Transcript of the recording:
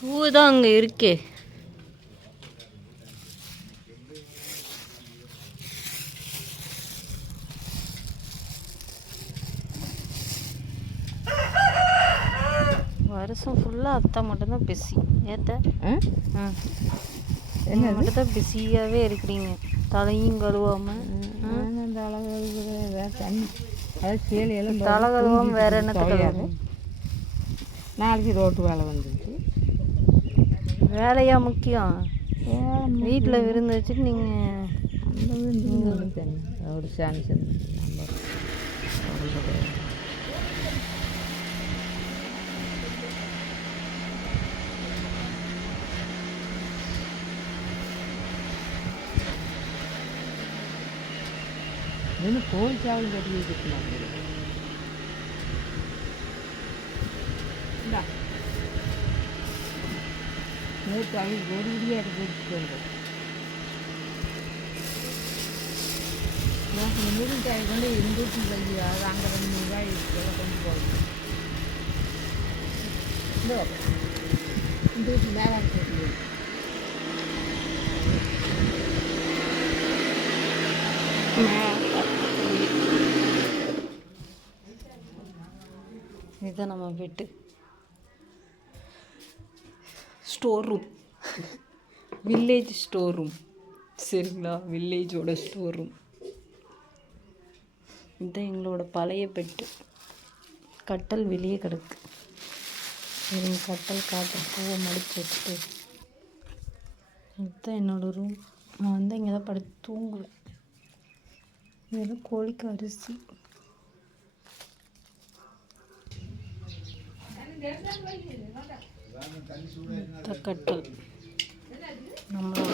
பூ தான் அங்கே இருக்கே. வருஷம் ஃபுல்லாக அத்தை மட்டும்தான் பிஸி. ஏத்த என்ன மட்டும்தான் பிஸியாகவே இருக்கிறீங்க. தலையும் கழுவாமல் தலை கழுவுற தண்ணி அதாவது சேலையெல்லாம் தலை கழுவாமல் வேறு என்னத்தை கழுவாங்க. நாளைக்கு ரோட்டு வேலை வந்துச்சு. வேலையாக முக்கியம். வீட்டில் விருந்து வச்சுட்டு நீங்கள் அந்த விருந்து தண்ணி ஒரு சான்ஸ் நம்ம இன்னும் கோழி சாவல் கட்டி வச்சுக்கலாம். நேற்று அவங்க ஒரு முடியாக போட்டு இந்த முருங்காய் கொண்டு எங்கூட்டி கையா அங்கே 2 ரூபாய் கொண்டு போகணும். இந்த வீட்டு மேலே போட்டு இதுதான் நம்ம வீட்டு store room. Village store room சரிங்களா. வில்லேஜோட ஸ்டோர் ரூம். இதுதான் எங்களோட பழைய பெட்டு. கட்டல் வெளியே கிடக்கு. எங்கள் கட்டல் காட்ட பூவை மடித்து வச்சுட்டு இதுதான் என்னோடய ரூம். நான் வந்து இங்கே தான் படுத்து தூங்குவேன். இதெல்லாம் கோழிக்கு அரிசி. கட்டல் நம்மளோட